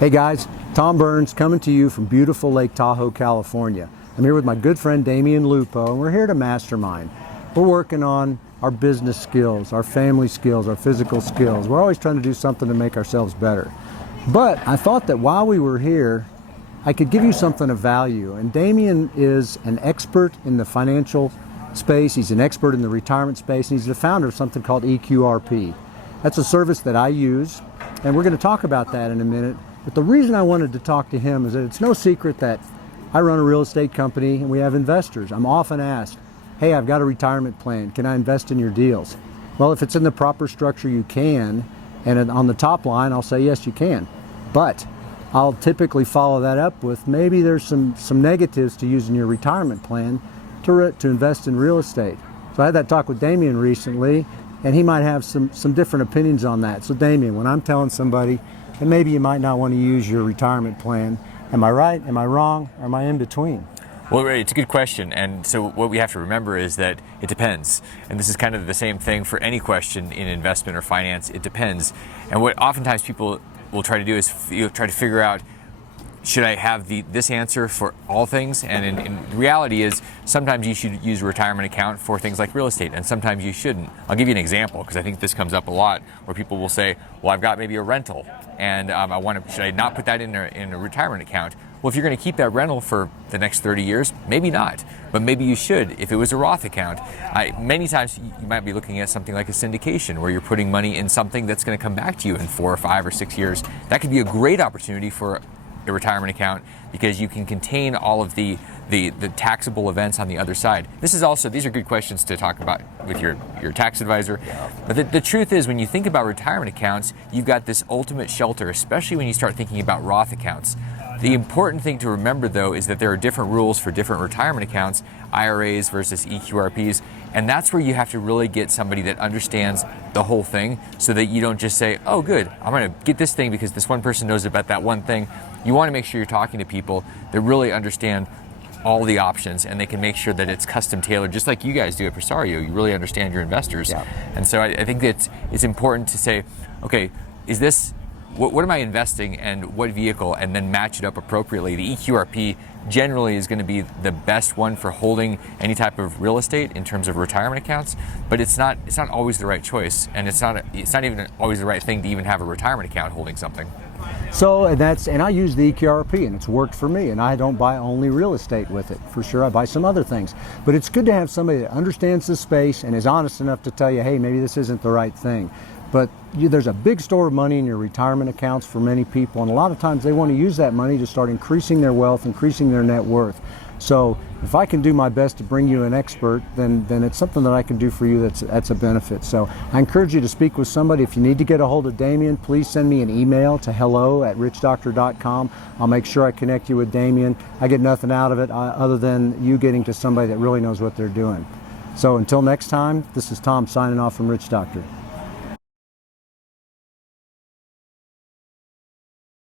Hey guys, Tom Burns coming to you from beautiful Lake Tahoe, California. I'm here with my good friend Damian Lupo, and we're here to mastermind. We're working on our business skills, our family skills, our physical skills. We're always trying to do something to make ourselves better. But I thought that while we were here, I could give you something of value. And Damian is an expert in the financial space. He's an expert in the retirement space, and he's the founder of something called EQRP. That's a service that I use, and we're going to talk about that in a minute. But the reason I wanted to talk to him is that it's no secret that I run a real estate company and we have investors. I'm often asked, hey, I've got a retirement plan. Can I invest in your deals? Well, if it's in the proper structure, you can. And on the top line, I'll say, yes, you can. But I'll typically follow that up with maybe there's some negatives to using your retirement plan to invest in real estate. So I had that talk with Damian recently, and he might have some different opinions on that. So Damian, when I'm telling somebody, and maybe you might not want to use your retirement plan, am I right, am I wrong, or am I in between? Well, it's a good question, and so what we have to remember is that it depends. And this is kind of the same thing for any question in investment or finance. It depends. And what oftentimes people will try to do is try to figure out, should I have this answer for all things? And in reality is, sometimes you should use a retirement account for things like real estate, and sometimes you shouldn't. I'll give you an example, because I think this comes up a lot, where people will say, well, I've got maybe a rental, and should I not put that in a retirement account? Well, if you're going to keep that rental for the next 30 years, maybe not, but maybe you should if it was a Roth account. Many times you might be looking at something like a syndication, where you're putting money in something that's going to come back to you in 4 or 5 or 6 years. That could be a great opportunity for a retirement account, because you can contain all of the taxable events on the other side. These are good questions to talk about with your tax advisor. But the truth is, when you think about retirement accounts, you've got this ultimate shelter, especially when you start thinking about Roth accounts. The important thing to remember, though, is that there are different rules for different retirement accounts, IRAs versus EQRPs, and that's where you have to really get somebody that understands the whole thing, so that you don't just say, oh good, I'm going to get this thing because this one person knows about that one thing. You want to make sure you're talking to people that really understand all the options, and they can make sure that it's custom tailored, just like you guys do at Presario. You really understand your investors. Yeah. And so I think that it's important to say, okay, is this, what am I investing and what vehicle, and then match it up appropriately. The EQRP generally is going to be the best one for holding any type of real estate in terms of retirement accounts, but it's not always the right choice, and it's not even always the right thing to even have a retirement account holding something. So, and I use the EQRP, and it's worked for me, and I don't buy only real estate with it. For sure, I buy some other things. But it's good to have somebody that understands the space and is honest enough to tell you, hey, maybe this isn't the right thing. But there's a big store of money in your retirement accounts for many people, and a lot of times they want to use that money to start increasing their wealth, increasing their net worth. So if I can do my best to bring you an expert, then it's something that I can do for you that's a benefit. So I encourage you to speak with somebody. If you need to get a hold of Damian, please send me an email to hello@richdoctor.com. I'll make sure I connect you with Damian. I get nothing out of it other than you getting to somebody that really knows what they're doing. So until next time, this is Tom signing off from Rich Doctor.